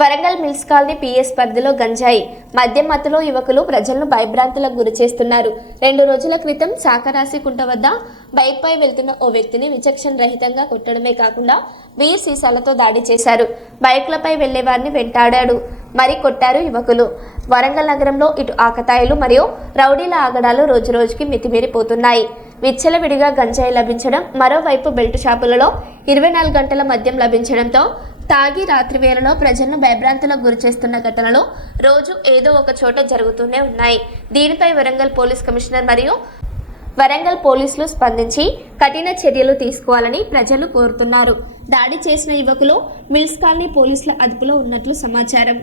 Warangal mills colony PS పరిధిలో గంజాయి మద్యం మత్తులో యువకులు ప్రజలను భయభ్రాంతులకు గురి చేస్తున్నారు. 2 రోజుల క్రితం సాకరాసి కుంట వద్ద బైక్ పై వెళ్తున్న ఓ వ్యక్తిని విచక్షణ రహితంగా కొట్టడమే కాకుండా బీర్ సీసాలతో దాడి చేశారు. బైక్లపై వెళ్లే వారిని వెంటాడాడు మరి కొట్టారు యువకులు. వరంగల్ నగరంలో ఇటు ఆకతాయిలు మరియు రౌడీల ఆగడాలు రోజురోజుకి మితిమీరిపోతున్నాయి. విచ్చలవిడిగా గంజాయి లభించడం, మరోవైపు బెల్ట్ షాపులలో 24 గంటల మద్యం లభించడంతో తాగి రాత్రి వేళలో ప్రజలను భయభ్రాంతులకు గురి చేస్తున్న ఘటనలు రోజు ఏదో ఒక చోట జరుగుతూనే ఉన్నాయి. దీనిపై వరంగల్ పోలీస్ కమిషనర్ మరియు వరంగల్ పోలీసులు స్పందించి కఠిన చర్యలు తీసుకోవాలని ప్రజలు కోరుతున్నారు. దాడి చేసిన యువకులు మిల్స్ కాలనీ పోలీసుల అదుపులో ఉన్నట్లు సమాచారం.